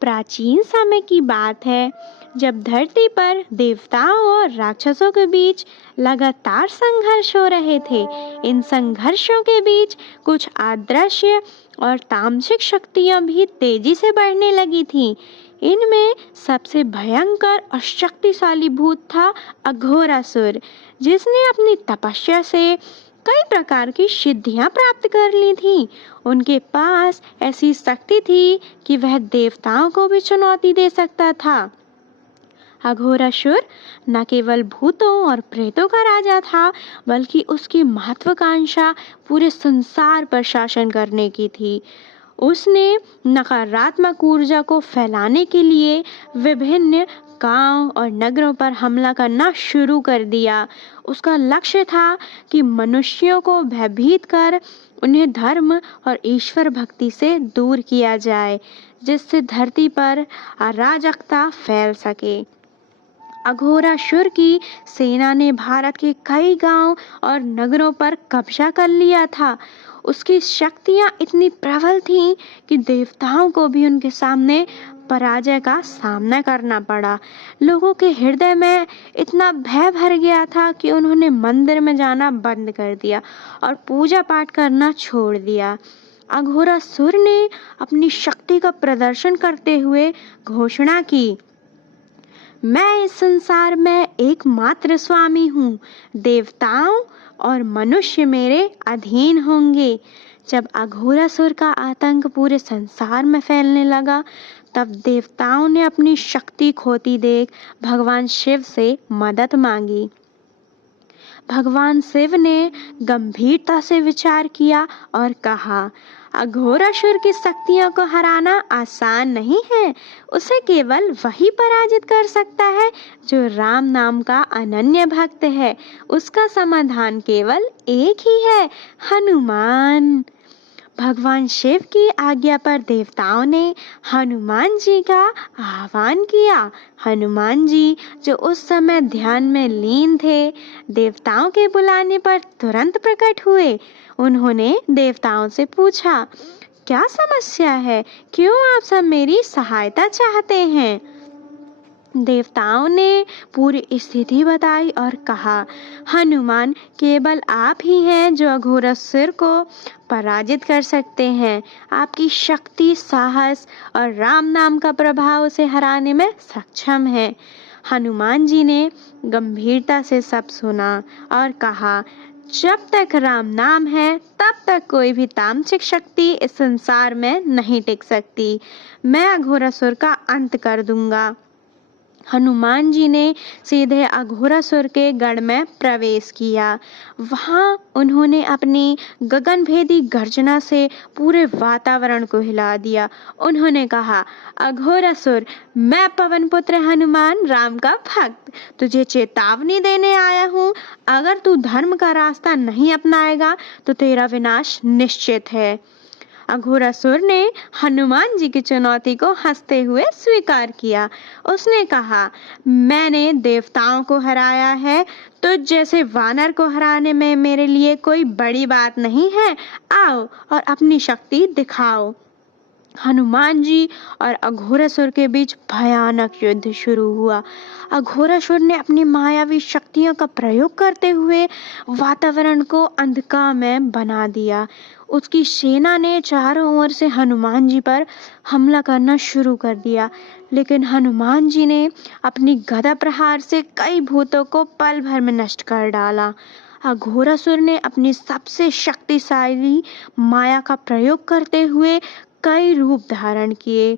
प्राचीन समय की बात है जब धरती पर देवताओं और राक्षसों के बीच लगातार संघर्ष हो रहे थे। इन संघर्षों के बीच कुछ अदृश्य और तामसिक शक्तियां भी तेजी से बढ़ने लगी थीं। इनमें सबसे भयंकर और शक्तिशाली भूत था अघोरासुर, जिसने अपनी तपस्या से कई प्रकार की सिद्धियां प्राप्त कर ली थीं। उनके पास ऐसी शक्ति थी कि वह देवताओं को भी चुनौती दे सकता था। अघोरासुर न केवल भूतों और प्रेतों का राजा था, बल्कि उसकी महत्वाकांक्षा पूरे संसार पर शासन करने की थी। उसने नकारात्मक ऊर्जा को फैलाने के लिए विभिन्न गांव और नगरों पर हमला करना शुरू कर दिया। उसका लक्ष्य था कि मनुष्यों को भयभीत कर उन्हें धर्म और ईश्वर भक्ति से दूर किया जाए, जिससे धरती पर अराजकता फैल सके। अघोरासुर की सेना ने भारत के कई गांव और नगरों पर कब्जा कर लिया था। उसकी शक्तियां इतनी प्रबल थीं कि देवताओं को भी उनके सामने पराजय का सामना करना पड़ा। लोगों के हृदय में इतना भय भर गया था कि उन्होंने मंदिर में जाना बंद कर दिया और पूजा पाठ करना छोड़ दिया। अघोरासुर ने अपनी शक्ति का प्रदर्शन करते हुए घोषणा की, मैं इस संसार में एकमात्र स्वामी हूँ। देवताओं और मनुष्य मेरे अधीन होंगे। जब अघोरासुर का आतंक पूरे संसार में फैलने लगा, तब देवताओं ने अपनी शक्ति खोती देख भगवान शिव से मदद मांगी। भगवान शिव ने गंभीरता से विचार किया और कहा, अघोरासुर की शक्तियों को हराना आसान नहीं है। उसे केवल वही पराजित कर सकता है जो राम नाम का अनन्य भक्त है। उसका समाधान केवल एक ही है, हनुमान। भगवान शिव की आज्ञा पर देवताओं ने हनुमान जी का आह्वान किया। हनुमान जी, जो उस समय ध्यान में लीन थे, देवताओं के बुलाने पर तुरंत प्रकट हुए। उन्होंने देवताओं से पूछा, क्या समस्या है? क्यों आप सब मेरी सहायता चाहते हैं? देवताओं ने पूरी स्थिति बताई और कहा, हनुमान, केवल आप ही हैं जो अघोरासुर को पराजित कर सकते हैं। आपकी शक्ति, साहस और राम नाम का प्रभाव उसे हराने में सक्षम है। हनुमान जी ने गंभीरता से सब सुना और कहा, जब तक राम नाम है तब तक कोई भी तामसिक शक्ति इस संसार में नहीं टिक सकती। मैं अघोरासुर का अंत कर दूंगा। हनुमान जी ने सीधे अघोरासुर के गढ़ में प्रवेश किया। वहां उन्होंने अपनी गगनभेदी गर्जना से पूरे वातावरण को हिला दिया। उन्होंने कहा, अघोरासुर, मैं पवन पुत्र हनुमान, राम का भक्त, तुझे चेतावनी देने आया हूँ। अगर तू धर्म का रास्ता नहीं अपनाएगा तो तेरा विनाश निश्चित है। अघोरासुर ने हनुमान जी की चुनौती को हंसते हुए स्वीकार किया। उसने कहा, मैंने देवताओं को हराया है, तो जैसे वानर को हराने में मेरे लिए कोई बड़ी बात नहीं है। आओ और अपनी शक्ति दिखाओ। हनुमान जी और अघोरासुर के बीच भयानक युद्ध शुरू हुआ। अघोरासुर ने अपनी मायावी शक्तियों का प्रयोग करते हुए वातावरण को अंधकार में बना दिया। उसकी सेना ने चारों ओर से हनुमान जी पर हमला करना शुरू कर दिया, लेकिन हनुमान जी ने अपनी गदा प्रहार से कई भूतों को पल भर में नष्ट कर डाला। अघोरासुर ने अपनी सबसे शक्तिशाली माया का प्रयोग करते हुए कई रूप धारण किए।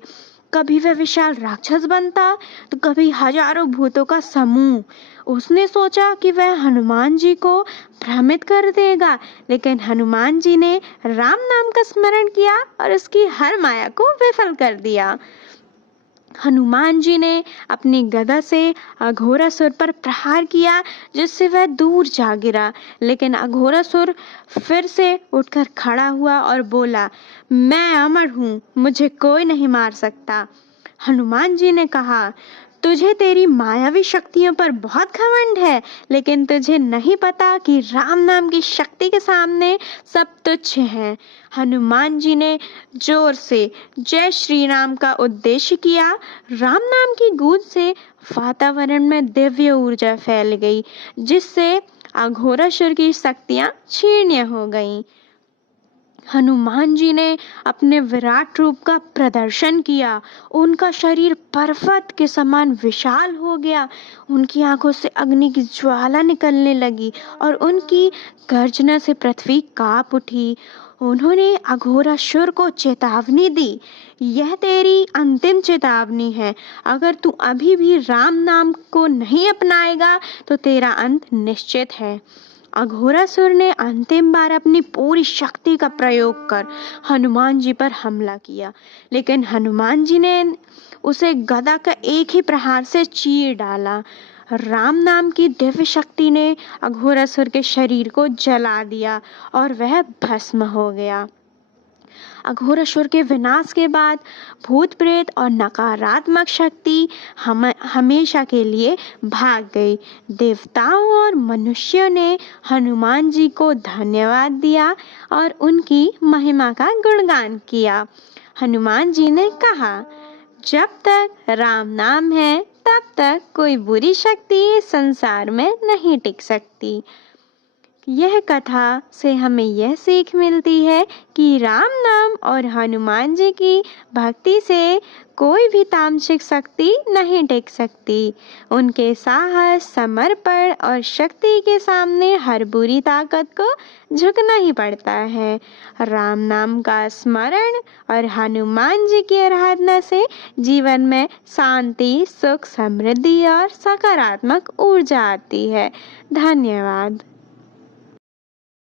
कभी वह विशाल राक्षस बनता तो कभी हजारों भूतों का समूह। उसने सोचा कि वह हनुमान जी को भ्रमित कर देगा, लेकिन हनुमान जी ने राम नाम का स्मरण किया और उसकी हर माया को विफल कर दिया। हनुमान जी ने अपनी गदा से अघोरासुर पर प्रहार किया, जिससे वह दूर जा गिरा, लेकिन अघोरासुर फिर से उठकर खड़ा हुआ और बोला, मैं अमर हूँ, मुझे कोई नहीं मार सकता। हनुमान जी ने कहा, तुझे तेरी मायावी शक्तियों पर बहुत घमंड है, लेकिन तुझे नहीं पता कि राम नाम की शक्ति के सामने सब तुच्छ हैं। हनुमान जी ने जोर से जय श्री राम का उद्देश्य किया। राम नाम की गूंज से वातावरण में दिव्य ऊर्जा फैल गई, जिससे अघोरासुर की शक्तियां क्षीण हो गईं। हनुमान जी ने अपने विराट रूप का प्रदर्शन किया। उनका शरीर पर्वत के समान विशाल हो गया। उनकी आंखों से अग्नि की ज्वाला निकलने लगी और उनकी गर्जना से पृथ्वी कांप उठी। उन्होंने अघोरासुर को चेतावनी दी, यह तेरी अंतिम चेतावनी है। अगर तू अभी भी राम नाम को नहीं अपनाएगा तो तेरा अंत निश्चित है। अघोरासुर ने अंतिम बार अपनी पूरी शक्ति का प्रयोग कर हनुमान जी पर हमला किया, लेकिन हनुमान जी ने उसे गदा का एक ही प्रहार से चीर डाला। राम नाम की दिव्य शक्ति ने अघोरासुर के शरीर को जला दिया और वह भस्म हो गया। अघोरासुर के विनाश के बाद भूत प्रेत और नकारात्मक शक्ति हमेशा के लिए भाग गई। देवताओं और मनुष्यों ने हनुमान जी को धन्यवाद दिया और उनकी महिमा का गुणगान किया। हनुमान जी ने कहा, जब तक राम नाम है तब तक कोई बुरी शक्ति इस संसार में नहीं टिक सकती। यह कथा से हमें यह सीख मिलती है कि राम नाम और हनुमान जी की भक्ति से कोई भी तामसिक शक्ति नहीं टिक सकती। उनके साहस, समर्पण और शक्ति के सामने हर बुरी ताकत को झुकना ही पड़ता है। राम नाम का स्मरण और हनुमान जी की आराधना से जीवन में शांति, सुख, समृद्धि और सकारात्मक ऊर्जा आती है। धन्यवाद।